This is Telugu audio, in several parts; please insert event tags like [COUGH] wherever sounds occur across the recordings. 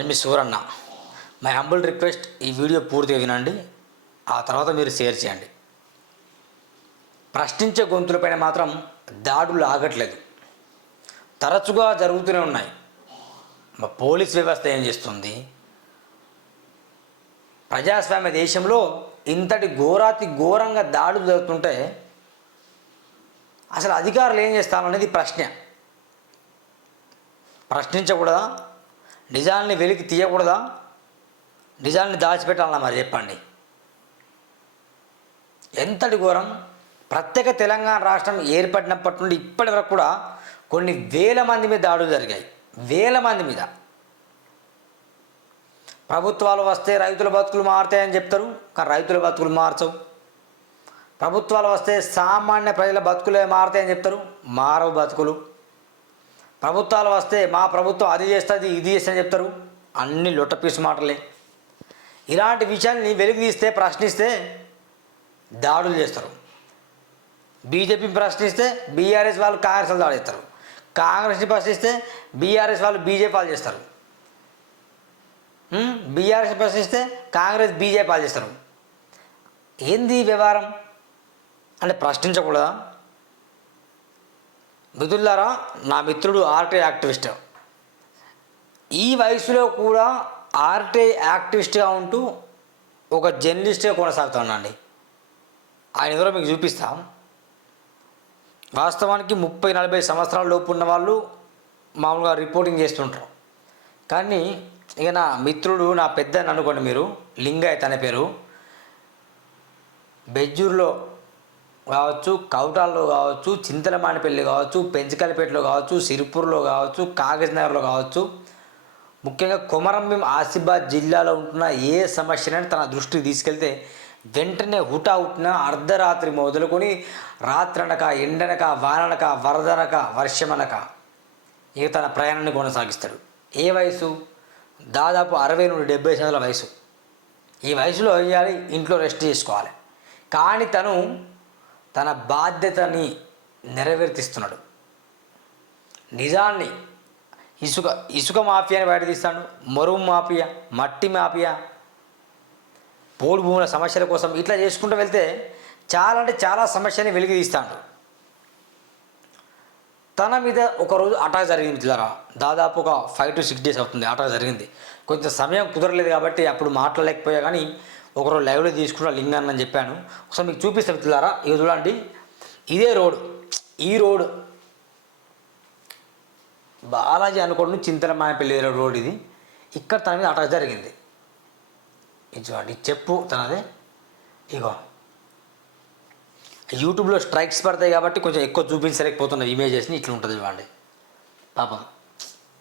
నేను మీ సూరన్న మై హంబుల్ రిక్వెస్ట్ ఈ వీడియో పూర్తిగా వినండి. ఆ తర్వాత మీరు షేర్ చేయండి. ప్రశ్నించే గొంతులపైన మాత్రం దాడులు ఆగట్లేదు. తరచుగా జరుగుతూనే ఉన్నాయి. మా పోలీస్ వ్యవస్థ ఏం చేస్తుంది? ప్రజాస్వామ్య దేశంలో ఇంతటి ఘోరాతి ఘోరంగా దాడులు జరుగుతుంటే అసలు అధికారులు ఏం చేస్తారనేది ప్రశ్న. ప్రశ్నించకూడదా? నిజాల్ని వెలికి తీయకూడదా? నిజాల్ని దాచిపెట్టాలన్నా మరి చెప్పండి. ఎంతటి ఘోరం? ప్రత్యేక తెలంగాణ రాష్ట్రం ఏర్పడినప్పటి నుండి ఇప్పటి వరకు కూడా కొన్ని వేల మంది మీద దాడులు జరిగాయి. వేల మంది మీద. ప్రభుత్వాలు వస్తే రైతుల బతుకులు మారుతాయని చెప్తారు కానీ రైతుల బతుకులు మార్చవు. ప్రభుత్వాలు వస్తే సామాన్య ప్రజల బతుకులే మారుతాయని చెప్తారు మారవు బతుకులు. ప్రభుత్వాలు వస్తే మా ప్రభుత్వం అది చేస్తుంది ఇది చేస్తుంది చెప్తారు. అన్ని లొట్టపీసు మాటలే. ఇలాంటి విషయాన్ని వెలుగు తీస్తే ప్రశ్నిస్తే దాడులు చేస్తారు. బీజేపీ ప్రశ్నిస్తే బీఆర్ఎస్ వాళ్ళు కాంగ్రెస్ వాళ్ళు దాడి చేస్తారు. కాంగ్రెస్ని ప్రశ్నిస్తే బీఆర్ఎస్ వాళ్ళు బీజేపీ వాళ్ళు చేస్తారు. బీఆర్ఎస్ ప్రశ్నిస్తే కాంగ్రెస్ బీజేపీ వాళ్ళు చేస్తారు. ఏంది వ్యవహారం? అంటే ప్రశ్నించకూడదా? మృదుల్లారా నా మిత్రుడు ఆర్టీ యాక్టివిస్ట్. ఈ వయసులో కూడా ఆర్టీ యాక్టివిస్ట్గా ఉంటూ ఒక జర్నలిస్ట్గా కొనసాగుతున్నానండి ఆయన ఎవరో మీకు చూపిస్తాం. వాస్తవానికి ముప్పై నలభై సంవత్సరాల లోపు ఉన్న వాళ్ళు మామూలుగా రిపోర్టింగ్ చేస్తుంటారు. కానీ ఇక నా మిత్రుడు నా పెద్ద అనుకోండి మీరు లింగయ్య తన పేరు. బెజ్జూరులో కావచ్చు కౌటాల్లో కావచ్చు చింతలమానిపల్లి కావచ్చు పెంచకలపేటలో కావచ్చు సిరిపూర్లో కావచ్చు కాగజ్ నగర్లో కావచ్చు. ముఖ్యంగా కొమరంభీం ఆసిఫాబాద్ జిల్లాలో ఉంటున్న ఏ సమస్యనైనా తన దృష్టికి తీసుకెళ్తే వెంటనే హుటా హుట్టిన అర్ధరాత్రి మొదలుకొని రాత్రనక ఎండనక వాననక వరదనక వర్షమనక ఇక తన ప్రయాణాన్ని కొనసాగిస్తాడు. ఏ వయసు? దాదాపు అరవై నుండి డెబ్బై సంవత్సరాల వయసు. ఈ వయసులో ఇవ్వాలి ఇంట్లో రెస్ట్ చేసుకోవాలి కానీ తను తన బాధ్యతని నెరవేర్తిస్తున్నాడు. నిజాన్ని ఇసుక ఇసుక మాఫియాని బయట తీస్తాడు మరువు మాఫియా మట్టి మాఫియా పోడు భూముల సమస్యల కోసం ఇట్లా చేసుకుంటూ వెళ్తే చాలా అంటే చాలా సమస్యని వెలికి తీస్తాడు. తన మీద ఒకరోజు అటాక్ జరిగింది ద్వారా దాదాపు ఒక ఫైవ్ టు సిక్స్ డేస్ అవుతుంది అటాక్ జరిగింది. కొంచెం సమయం కుదరలేదు కాబట్టి అప్పుడు మాట్లాడలేకపోయా కానీ ఒకరోజు లైవ్లో తీసుకున్న లింగాన్ని అని చెప్పాను. ఒకసారి మీకు చూపిస్తే మిత్రులారా ఇది చూడండి. ఇదే రోడ్. ఈ రోడ్. బాలాజీ అనుకోండి చింతలమాయపల్లి రోడ్ ఇది. ఇక్కడ తన మీద అటాక్ జరిగింది. ఇది చూడండి చెప్పు తనదే. ఇగో. యూట్యూబ్లో స్ట్రైక్స్ పడతాయి కాబట్టి కొంచెం ఎక్కువ చూపించలేకపోతున్న ఇమేజెస్ని ఇట్లా ఉంటుంది చూడండి. పాపం.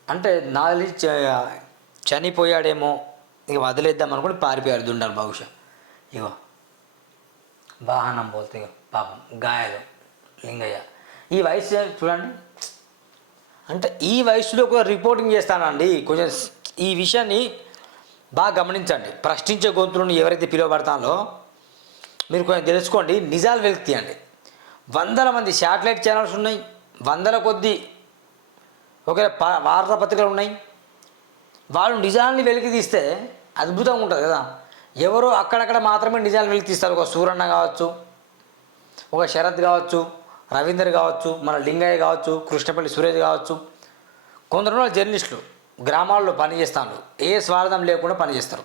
అంటే నాలి చనిపోయాడేమో ఇక వదిలేద్దాం అనుకుని పారిపోయారు దుండాలి బహుశా. ఇగో వాహనం పోతే ఇగో పాపం గాయాలు లింగయ్య. ఈ వయసు చూడండి. అంటే ఈ వయసులో కూడా రిపోర్టింగ్ చేస్తానండి కొంచెం ఈ విషయాన్ని బాగా గమనించండి. ప్రశ్నించే గొంతులను ఎవరైతే పిలువబడతానో మీరు కొంచెం తెలుసుకోండి. నిజాలు వెలికి తీయండి వందల మంది శాటిలైట్ ఛానల్స్ ఉన్నాయి. వందల కొద్ది ఒక వార్తాపత్రికలు ఉన్నాయి. వాళ్ళు నిజాన్ని వెలికి తీస్తే అద్భుతంగా ఉంటుంది కదా. ఎవరో అక్కడక్కడ మాత్రమే నిజాలు వెలికి తీస్తారు. ఒక సూరన్న కావచ్చు ఒక శరత్ కావచ్చు రవీందర్ కావచ్చు మన లింగయ్య కావచ్చు కృష్ణపల్లి సురేష్ కావచ్చు. కొందరు జర్నలిస్టులు గ్రామాల్లో పనిచేస్తాను ఏ స్వార్థం లేకుండా పనిచేస్తారు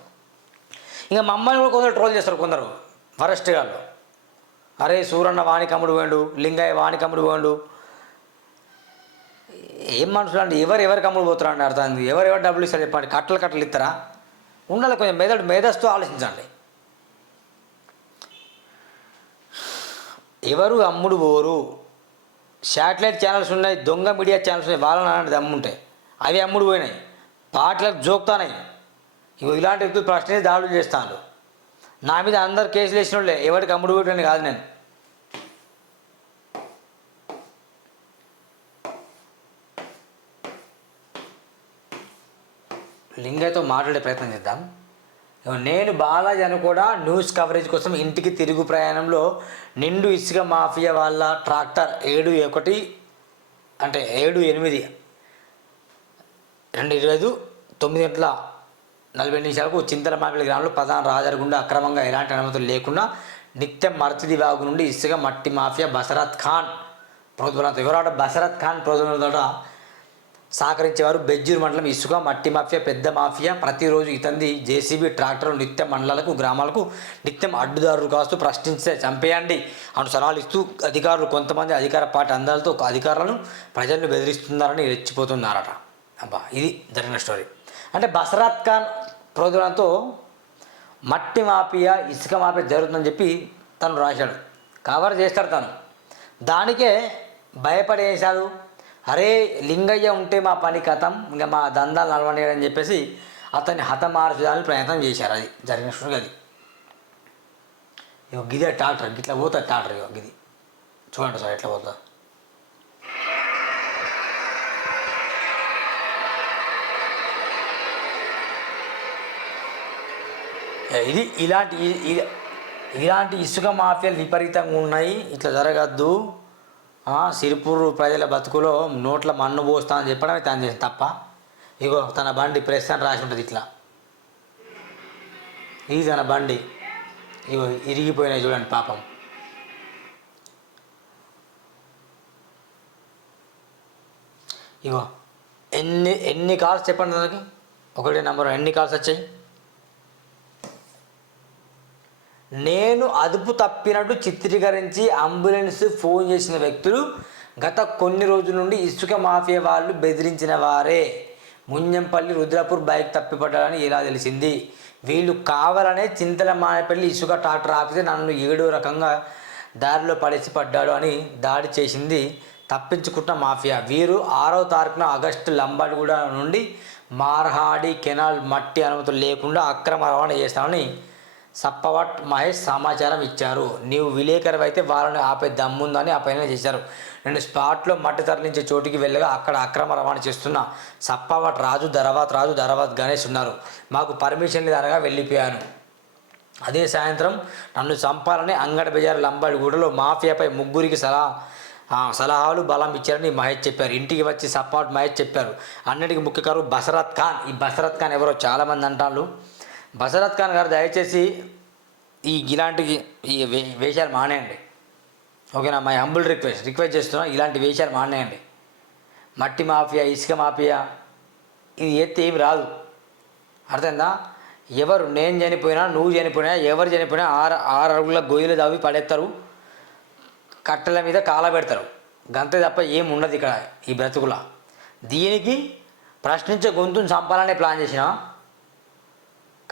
ఇంకా మమ్మల్ని కూడా కొందరు ట్రోల్ చేస్తారు కొందరు ఫరెస్ట్ గాళ్ళు. అరే సూరన్న వాణికమ్ముడు పోయిండు లింగయ్య వాణికమ్ముడు పోయిండు. ఏం మనుషులు అండి ఎవరు ఎవరికి అమ్ముడు పోతారు అండి అర్థం ఎవరెవరు ఎవరు ఎవరు డబ్బులు ఇస్తారు చెప్పండి. కట్టలు కట్టలు ఇస్తారా? ఉండాలి కొంచెం మెదడు మేధస్తో ఆలోచించండి. ఎవరు అమ్ముడు పోరు? శాటిలైట్ ఛానల్స్ ఉన్నాయి దొంగ మీడియా ఛానల్స్ ఉన్నాయి వాళ్ళని అలాంటిది అమ్ముంటాయి అవి అమ్ముడు పోయినాయి పాటలకు జోక్తానాయి. ఇగో ఇలాంటి వ్యక్తులు ప్రశ్న దాడులు చేస్తాను నా మీద అందరు కేసులు వేసిన వాళ్ళే ఎవరికి అమ్ముడు పోయటని కాదు నేను. లింగతో మాట్లాడే ప్రయత్నం చేద్దాం. నేను బాలాజీ అని కూడా న్యూస్ కవరేజ్ కోసం ఇంటికి తిరుగు ప్రయాణంలో నిండు ఇసుక మాఫియా వాళ్ళ ట్రాక్టర్ ఏడు ఒకటి అంటే ఏడు ఎనిమిది రెండు ఇరవై ఐదు తొమ్మిది గంటల నలభై నిమిషాలకు చింతల చింతలమామిడి గ్రామంలో ప్రధాన రహదారి గుండా అక్రమంగా ఎలాంటి అనుమతులు లేకుండా నిత్యం మర్తిది వాగు నుండి ఇసుక మట్టి మాఫియా బసరత్ ఖాన్ ప్రోద్బలంతో ఎవరాట బసరత్ ఖాన్ ప్రోద్బలంతో సహకరించేవారు బెజ్జూరు మండలం ఇసుక మట్టి మాఫియా పెద్ద మాఫియా. ప్రతిరోజు ఇతంది జేసీబీ ట్రాక్టర్లు నిత్యం మండలాలకు గ్రామాలకు నిత్యం అడ్డుదారులు కాస్తూ ప్రశ్నించే చంపేయండి అను సలహాలు ఇస్తూ అధికారులు కొంతమంది అధికార పార్టీ అందాలతో అధికారులను ప్రజలను బెదిరిస్తున్నారని రెచ్చిపోతున్నారట. అబ్బా ఇది జరిగిన స్టోరీ. అంటే బసరాత్ ఖాన్ ప్రోగ్రాంతో మట్టి మాఫియా ఇసుక మాఫియా జరుగుతుందని చెప్పి తను రాశాడు. కవర్ చేస్తాడు తను. దానికే భయపడేశాడు అరే లింగయ్య ఉంటే మా పని కథం ఇంకా మా దందాలు నడవని చెప్పేసి అతన్ని హతమార్చడానికి ప్రయత్నం చేశారు. అది జరిగిన అది. ఇక గిదే ట్రాక్టర్ ఇట్లా పోతుంది ట్రాక్టర్ ఇక గిది. చూడండి సార్ ఎట్లా పోతుందో ఇది ఇలాంటి ఇలాంటి ఇసుక మాఫియాలు విపరీతంగా ఉన్నాయి. ఇట్లా జరగద్దు. సిరిపూరు ప్రజల బతుకులో నోట్ల మన్ను పోస్తా అని చెప్పడం తను చేసింది తప్ప ఇగో తన బండి ప్రెస్ అని రాసి ఉంటుంది ఇట్లా. ఇది తన బండి ఇగో ఇరిగిపోయినాయి చూడండి పాపం. ఇగో ఎన్ని ఎన్ని కాల్స్ చెప్పండి దానికి ఒకటి నెంబర్ ఎన్ని కాల్స్ వచ్చాయి? నేను అదుపు తప్పినట్టు చిత్రీకరించి అంబులెన్స్ ఫోన్ చేసిన వ్యక్తులు గత కొన్ని రోజుల నుండి ఇసుక మాఫియా వాళ్ళు బెదిరించిన వారే. ముంజంపల్లి రుద్రపూర్ బైక్ తప్పిపడ్డారని ఇలా తెలిసింది. వీళ్ళు కావాలనే చింతల మానేపల్లి ఇసుక ట్రాక్టర్ ఆపితే నన్ను ఏడో రకంగా దారిలో పడేసి పడ్డాడు అని దాడి చేసింది తప్పించుకుంటున్న మాఫియా. వీరు ఆరో తారీఖున ఆగస్టు లంబాడిగూడ నుండి మార్హాడి కెనాల్ మట్టి అనుమతులు లేకుండా అక్రమ రవాణా చేస్తామని సప్పవట్ మహేష్ సమాచారం ఇచ్చారు. నీవు విలేకరు అయితే వాళ్ళని ఆపే దమ్ముందని ఆ పైన చేశారు. నేను స్పాట్లో మట్టి తరలించే చోటుకి వెళ్ళగా అక్కడ అక్రమ రవాణా చేస్తున్న సప్పవట్ రాజు ధరవాత్ రాజు ధరవాత్ గణేష్ ఉన్నారు. మాకు పర్మిషన్ లేదనగా వెళ్ళిపోయాను. అదే సాయంత్రం నన్ను చంపాలని అంగడి బజార్ లంబాడిగూడలో మాఫియాపై ముగ్గురికి సలహా సలహాలు బలం ఇచ్చారని మహేష్ చెప్పారు. ఇంటికి వచ్చి సపోర్ట్ మహేష్ చెప్పారు. అన్నిటికీ ముఖ్య కారు బసరత్ ఖాన్. ఈ బసరత్ ఖాన్ ఎవరో చాలామంది అంటారు బసరత్ ఖాన్ గారు దయచేసి ఈ ఇలాంటి ఈ వేషాలు మానేయండి. ఓకేనా? మై హంబుల్ రిక్వెస్ట్ రిక్వెస్ట్ చేస్తున్నా ఇలాంటి వేషాలు మానేయండి. మట్టి మాఫియా ఇసుక మాఫియా ఇది ఎత్తి ఏమి రాదు. అర్థమైందా? ఎవరు నేను చనిపోయినా నువ్వు చనిపోయినా ఎవరు చనిపోయినా ఆరు ఆరు అడుగుల గొయ్యలు తవ్వి పడేస్తారు. కట్టెల మీద కాల పెడతారు. గంతే తప్ప ఏం ఉండదు ఇక్కడ ఈ బ్రతుకుల. దీనికి ప్రశ్నించే గొంతుని చంపాలనే ప్లాన్ చేసినా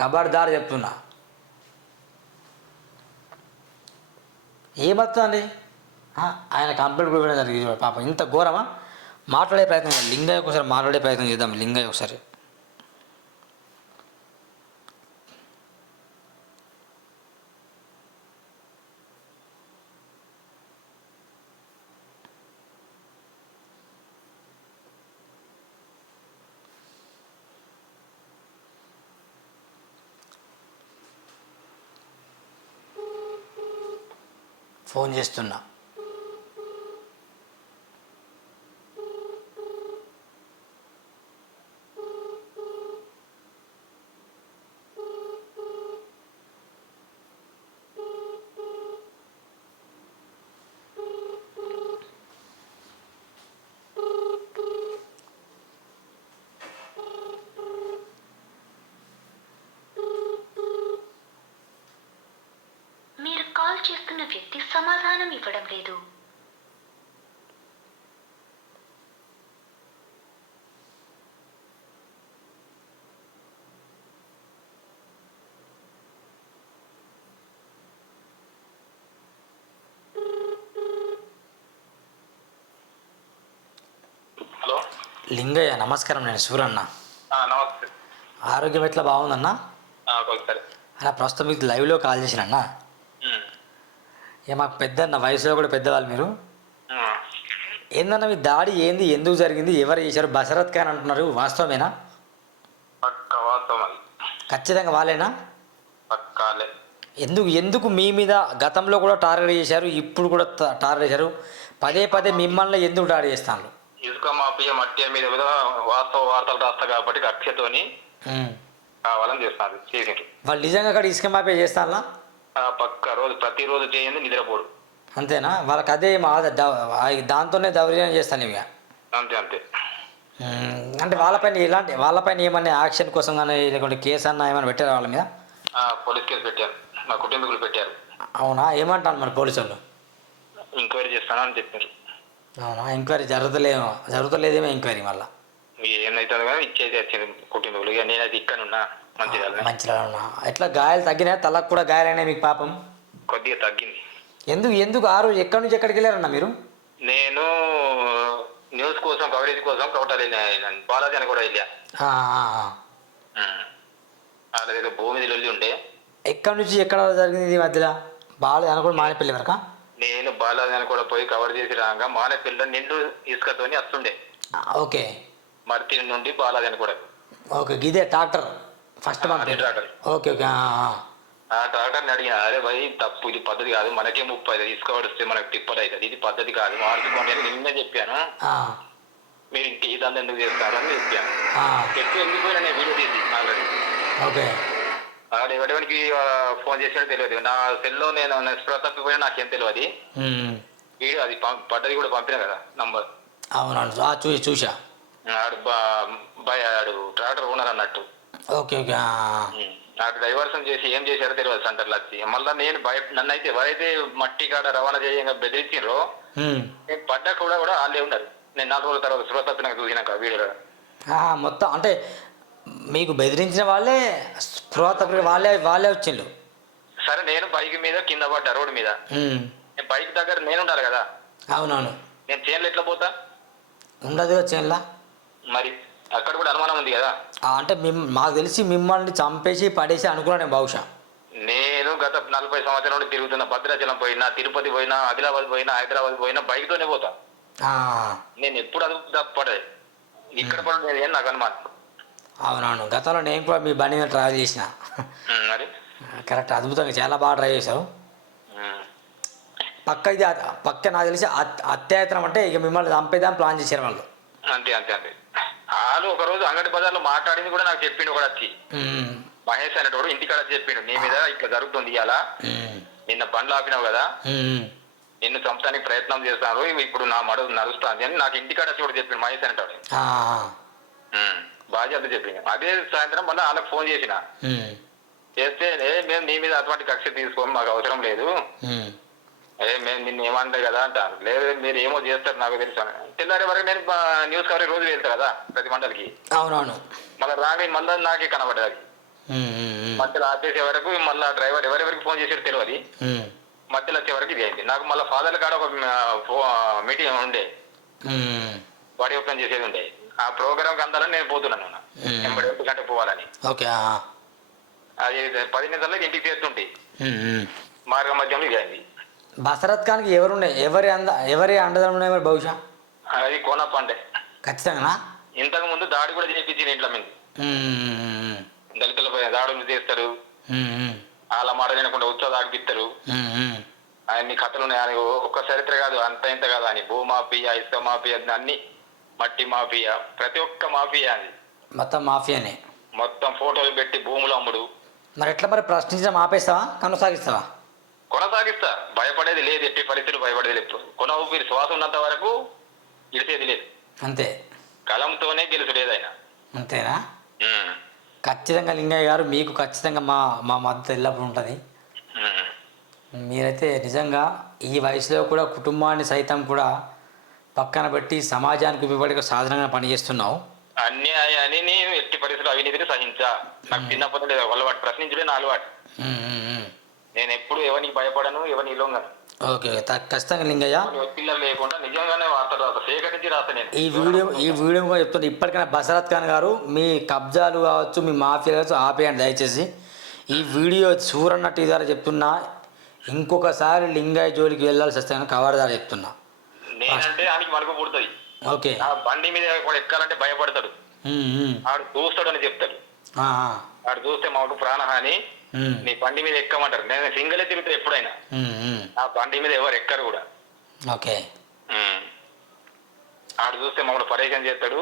ఖబర్దార్ చెప్తున్నా. ఏమవుతుంది అండి ఆయన కంప్లీట్ కూడా జరిగింది పాపం. ఇంత ఘోరమా? మాట్లాడే ప్రయత్నం లింగయ్య ఒకసారి మాట్లాడే ప్రయత్నం చేద్దాం. లింగయ్య ఒకసారి. ఫోన్ చేస్తున్నా మీరు కాల్ చేస్తున్న వ్యక్తి సమాధానం ఇవ్వడం లేదు. హలో. లింగయ్య నమస్కారం నేను సూరన్న ఆరోగ్యం ఎట్లా బాగుందన్న? అన్న ప్రస్తుతం మీకు లైవ్లో కాల్ చేసినన్న. ఉమ్. ఏ మాకు పెద్ద నా వయసులో కూడా పెద్దవాళ్ళు మీరు. ఏందన్న మీ దాడి ఏంది ఎందుకు జరిగింది ఎవరు చేశారు బసరత్ ఖాన్ అంటున్నారు వాస్తవమేనా? ఖచ్చితంగా వాళ్ళేనా? పక్కాలే. ఎందుకు ఎందుకు మీ మీద గతంలో కూడా టార్గెట్ చేశారు ఇప్పుడు కూడా టార్గెట్ చేశారు? పదే పదే మిమ్మల్ని ఎందుకు టార్గెట్ చేస్తాను ఇసుక మాఫియా మట్టి మీద కూడా వాస్తవ వార్తలు రాస్తా కాబట్టి కక్షతోని కావాలని చేస్తాను చేసిండ్రు. వాళ్ళు నిజంగా అక్కడ ఇసుక మాపే చేస్తానా ఆ పక్క రోజు ప్రతిరోజు చేయండి నిద్రపోడు అంతేనా? వాళ్ళకి అదే మా దాంతోనే దౌర్జన్యం చేస్తాను ఇక. అంతే అంతే. అంటే వాళ్ళపైన ఎలాంటి వాళ్ళపైన ఏమన్నా యాక్షన్ కోసం కానీ లేకుంటే కేసు అన్న ఏమైనా పెట్టారా వాళ్ళ మీద? ఆ, పోలీస్ కేసు పెట్టారు. మా కుటుంబీకులు పెట్టారు. అవునా? ఏమంటాను మరి పోలీసు వాళ్ళు ఎంక్వైరీ చేస్తాను అని చెప్పారు. అవునా? ఎంక్వైరీ జరుగుతలేమో జరుగుతలేదేమో ఎంక్వైరీ మళ్ళీ? ఏమైతుందో కానీ ఇచ్చేది వచ్చింది కుటుంబీకులు. ఇక నేనైతే ఇక్కడ ఉన్నా మంచిగా ఉన్నా ఎట్లా గాయాలు తగ్గినాయి? తలకు కూడా గాయాలైనాయి మీకు పాపం? కొద్దిగా తగ్గింది. ఎందుకు? ఎందుకు? ఆ రోజు ఎక్కడి నుంచి ఎక్కడికి వెళ్ళారన్న మీరు? నేను న్యూస్ కోసం కవరేజ్ కోసం కవటాలు వెళ్ళాను బాలాజీ అని కూడా వెళ్ళా. అలా ఏదో భూమి లొల్లి ఉండే. ఎక్కడి నుంచి ఎక్కడ జరిగింది ఈ మధ్యలో? బాగా అనుకుని మానేపల్లి వరకా? నేను బాలాజీ అని కూడా పోయి కవర్ చేసి రాగా మానే పిల్ల నిండు ఇసుకతోని వస్తుండే. ఓకే. మర్తి నుండి బాలాజీ అని కూడా. ఓకే ఇదే tractor. First tractor. Okay okay ఆ, ట్రాక్టర్ని అడిగిన అరే భయ్ తప్పు ఇది పద్ధతి కాదు మనకే ముప్పై అవుతుంది ఇసుక పడిస్తే మనకు తిప్పలు అవుతుంది ఇది పద్ధతి కాదు మార్చుకోండి నిన్నే చెప్పాను? మీరు ఇంక దాన్ని ఎందుకు చేస్తారు అని చెప్పాను. చెప్పి వెళ్ళిపోయినా నేను వీడియో తీసి ఆల్రెడీ. ఓకే. ఆడు ఎవరికి ఫోన్ చేసినట్టు తెలియదు. నా సెల్లో నేను స్ప్రో తప్పిపోయినా నాకేం తెలియదు. వీడియో అది పడ్డది కూడా పంపిన కదా నంబర్. అవునవును చూసి చూసా ఆడు బా- బై- ఆడు ట్రాక్టర్ ఓనర్ అన్నట్టు. Okay okay. ఆడు డైవర్షన్ చేసి ఏం చేశారో తెలియదు సెంటర్లో వచ్చి మళ్ళీ నేను భయ నన్ను అయితే ఎవరైతే మట్టి కాడ రవాణా చేయంగా బెదిరించారో. నేను పడ్డా కూడా కూడా వాళ్ళే ఉన్నారు. నేను నాలుగు రోజుల తర్వాత స్పృహ తప్పినాక చూసినాక వీడియో ఆ, మొత్తం అంటే మీకు బెదిరించిన వాళ్ళే స్పృహ తప్పి వాళ్ళే వాళ్ళే వచ్చిండు సరే నేను బైక్ మీద కింద పడ్డా రోడ్డు మీద. నేను బైక్ దగ్గర నేను ఉండాలి కదా. అవునవును. నేను చేనులు ఎట్లా పోతా? ఉండదు చేనులా మరి అక్కడ కూడా అనుమానం ఉంది కదా? అంటే మాకు తెలిసి మిమ్మల్ని చంపేసి పడేసి అనుకున్నాను నేను బహుశా. నేను గత నలభై సంవత్సరాల నుండి తిరుగుతున్న భద్రాచలం పోయినా తిరుపతి పోయినా ఆదిలాబాద్ పోయినా హైదరాబాద్ పోయినా బైక్ తోనే పోతా నేను ఎప్పుడు అది తప్పడే ఇక్కడ నేను ఏం నాకు అనుమానం. అవునవును గతంలో నేను కూడా మీ బండి మీద ట్రావెల్ చేసిన. మరి? కరెక్ట్ అద్భుతంగా చాలా బాగా చేసావు ఉమ్. పక్క ఇది పక్క నాకు తెలిసి అత్- అత్యాయత్నం అంటే ఇక మిమ్మల్ని చంపేదాన్ని ప్లాన్ చేశారు వాళ్ళు. అంతే అంతే అంతే. వాళ్ళు ఒక రోజు అంగడి బజార్లో మాట్లాడింది కూడా నాకు చెప్పిండు కూడా వచ్చి మహేష్ అనేటోడు ఇంటికాడ చెప్పిండు నీ మీద ఇట్లా జరుగుతుంది ఇవాళ నిన్న బండ్లు ఆపినావు కదా. నిన్ను చంపడానికి ప్రయత్నం చేస్తున్నారు. ఇప్పుడు నా మడు నడుస్తుంది అని నాకు ఇంటికాడ కూడా చెప్పిండు మహేష్ అనేటోడు. బాధ్యత చెప్పిండు. అదే సాయంత్రం మళ్ళీ వాళ్ళకి ఫోన్ చేసిన. చేస్తే మేము నీ మీద అటువంటి కక్ష తీసుకోము మాకు అవసరం లేదు. ఏ మేము నిన్ను ఏమనలే కదా అంటారు. లేదు మీరు ఏమో చేస్తారు నాకు తెలుసు అని. తెల్లారే వరకు నేను న్యూస్ కవరేజ్ రోజు వెళ్తా కదా ప్రతి మండలికి. అవునవును. మళ్ళీ రాని మళ్ళీ నాకే ఉమ్, ఉమ్, మధ్యలో ఆపేసే వరకు మళ్ళీ డ్రైవర్ ఎవరెవరికి ఫోన్ చేసారు తెలియదు మధ్యలో వచ్చే వరకు ఇది అయింది. నాకు మళ్ళీ ఫాదర్ కాడ ఒక మీటింగ్ ఉండే. బాడీ ఓపెన్ చేసేది ఉండే. ఆ ప్రోగ్రామ్ అందాలని నేను పోతున్నాను. ఎంబడి ఒక్క గంట పోవాలని. ఓకే అది పది నిమిషాలకి ఇంటికి చేస్తుంటే. మార్గ మధ్యంలో ఇది అయింది. బసరత్ ఖాన్కి ఎవరున్నాయి ఎవరి అంద ఎవరి అండదండ ఉన్నాయి మరి బహుశా? అది కోన పండే ఖచ్చితంగా ఇంతకు ముందు దాడి కూడా చేయించింది ఇంట్లో మీద. దళితులపై దాడులు చేస్తారు. వాళ్ళ మాట వినకుండా ఉత్సవ ఆగిపిస్తారు అన్ని కథలు ఉన్నాయి. ఒక్క చరిత్ర కాదు అంత ఇంత కాదు అని భూ మాఫియా ఇసుక మాఫియా అన్ని మట్టి మాఫియా. ప్రతి ఒక్క మాఫియా అది. మొత్తం మాఫియానే. మొత్తం ఫోటోలు పెట్టి భూములు అమ్ముడు. మరి ఎట్లా మరి ప్రశ్నించడం ఆపేస్తావా కొనసాగిస్తావా కొనసాగిస్తా. భయపడేది లేదు ఎట్టి పరిస్థితులు భయపడేది లేదు. కొన ఊపిరి శ్వాస ఉన్నంత వరకు ఇడిసేది లేదు. అంతే. కలంతోనే గెలుసు లేదైనా అంతేనా ఖచ్చితంగా లింగయ్య గారు మీకు ఖచ్చితంగా మా మా మద్దతు ఎల్లప్పుడు ఉంటుంది. మీరైతే నిజంగా ఈ వయసులో కూడా కుటుంబాన్ని సైతం కూడా పక్కన పెట్టి సమాజానికి ఉపయోగపడే సాధనంగా పనిచేస్తున్నావు. అన్యాయాన్ని నేను ఎట్టి పరిస్థితులు అవినీతిని సహించా. నాకు చిన్నప్పటి నుండి అలవాటు ప్రశ్నించడే నా అలవాటు. నేను ఎప్పుడు ఎవరికి భయపడను ఎవరిని ఇలొంగను. ఓకే ఖచ్చితంగా లింగయ్య. ఒత్తిళ్ళ లేకుండా నిజంగానే రాత సేకరించి రాత నేను. ఈ వీడియో ఈ వీడియో కూడా చెప్తున్నా ఇప్పటికైనా బసరత్ ఖాన్ గారు మీ కబ్జాలు కావచ్చు మీ మాఫియా కావచ్చు ఆపేయండి దయచేసి. ఈ వీడియో సూరన్న టీ ద్వారా చెప్తున్నా ఇంకొకసారి లింగయ్య జోలికి వెళ్ళాల్సి వస్తే కనుక కవర్దారు చెప్తున్నా. నేనంటే ఆయనకి మనకు పుడుతుంది. ఓకే. ఆ బండి మీద ఎక్కాలంటే భయపడతాడు. ఆడు చూస్తాడు అని చెప్తాడు. ఆడు చూస్తే మాకు ప్రాణహాని. నీ బండి మీద ఎక్కమంటారు? నేను సింగలే తిరుగుతా ఎప్పుడైనా. ఆ బండి మీద ఎవరు ఎక్కరు కూడా. ఓకే. ఆడు చూస్తే మమ్మల్ని పరేషాన్ చేస్తాడు.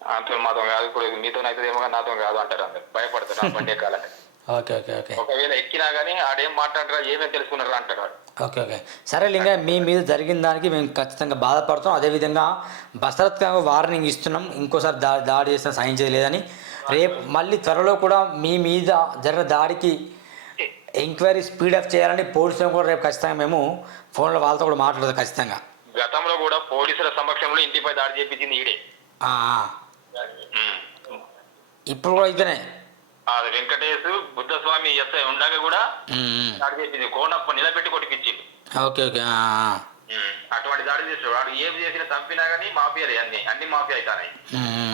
అంత మాతో కాదు ఇప్పుడు మీతో అయితే ఏమో కానీ నాతో కాదు అంటారు అందరు. భయపడతారు ఆ బండి ఎక్కాలంటే. [LAUGHS] Okay okay okay. ఒకవేళ ఎక్కినా కానీ ఆడేం మాట్లాడరా ఏమేం తెలుసుకున్నారా అంటారు. Okay okay. సరే లింగ మీ మీద జరిగిన దానికి మేము ఖచ్చితంగా బాధపడతాం. అదేవిధంగా బసరత్గా వార్నింగ్ ఇస్తున్నాం. ఇంకోసారి దా దాడి చేసిన సహించేది లేదని రేపు మళ్ళీ త్వరలో కూడా మీ మీద జరిగిన దాడికి ఎంక్వైరీ స్పీడప్ చేయాలని పోలీసులను కూడా రేపు ఖచ్చితంగా మేము ఫోన్లో వాళ్ళతో కూడా మాట్లాడదాం ఖచ్చితంగా. గతంలో కూడా పోలీసుల సమక్షంలో ఇంటిపై దాడి చేపించింది ఈడే. ఇప్పుడు కూడా ఇతనే? ఆ వెంకటేష్ బుద్ధస్వామి ఎస్ఐ ఉండగా కూడా. దాడి చేసింది కోనప్ప నిలబెట్టి కొట్టిపించింది. Okay okay. అటువంటి దాడి చేసాడు వాడు ఏం చేసినా చంపినా కానీ మాఫియాలే అన్ని. అన్ని మాఫియా అవుతాయి.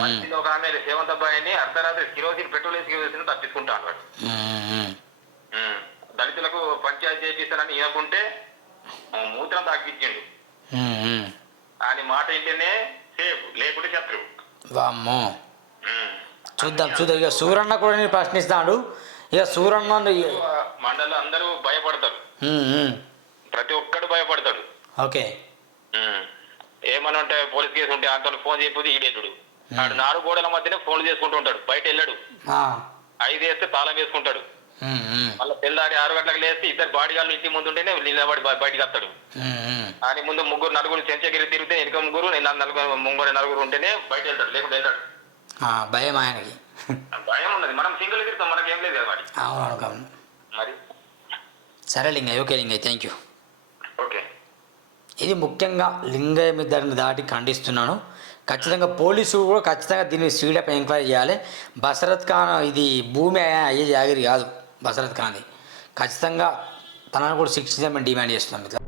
మధ్యలో ఒక ఆమె సేవంత్ అబ్బాయిని అర్ధరాత్రి కిరోసిన్ పెట్రోల్ వేసి కిరోసిన్ తప్పించుకుంటాను వాడు. దళితులకు పంచాయతీ చేపిస్తానని ఇవ్వకుంటే మూత్రం ఉమ్. ఆయన మాట ఏంటనే సేఫ్ లేకుంటే శత్రువు. వామ్మో. చూద్దాం చూద్దాం. ఇక సూరన్న కూడా నేను ప్రశ్నిస్తాడు. ఇక సూరన్న మండలం అందరూ భయపడతారు. ప్రతి ఒక్కడు భయపడతాడు. ఓకే. ఉమ్. ఏమని ఉంటే పోలీస్ కేసు ఉంటే అంత ఫోన్ చేయకపోతే ఈడేటుడు ఆడు నాలుగు గోడల మధ్యనే ఫోన్లు చేసుకుంటూ ఉంటాడు. బయట వెళ్ళాడు. ఐదు వేస్తే తాళం వేసుకుంటాడు. మళ్ళీ తెల్లారి ఆరు గంటలకు లేస్తే ఇద్దరు బాడీ గాళ్ళు ఇంటి ముందు ఉంటేనే నిలబడి బయ- బయటికి వస్తాడు. అని ముందు ముగ్గురు నలుగురు చెంచగిరి తిరిగితే వెనుక ముగ్గురు నలుగురు ముగ్గురు నలుగురు ఉంటేనే బయట వెళ్తాడు లేకుంటే వెళ్తాడు భయం ఆయనకి. భయం ఉన్నది. మనం సింగిల్ తిరుగుతాం మనకేం లేదు కదా మరి? సరే Lingaiah okay Lingaiah thank you ఇది ముఖ్యంగా లింగయ్య మీద దాటి ఖండిస్తున్నాను. ఖచ్చితంగా పోలీసు కూడా ఖచ్చితంగా దీన్ని స్పీడప్ ఎంక్వైరీ చేయాలి. బసరత్ ఖాన్ ఇది భూమి అయ్యే జాగిరి కాదు బసరత్ ఖాన్ది. ఖచ్చితంగా తనను కూడా శిక్షించమని డిమాండ్ చేస్తున్నాం. ఇట్లా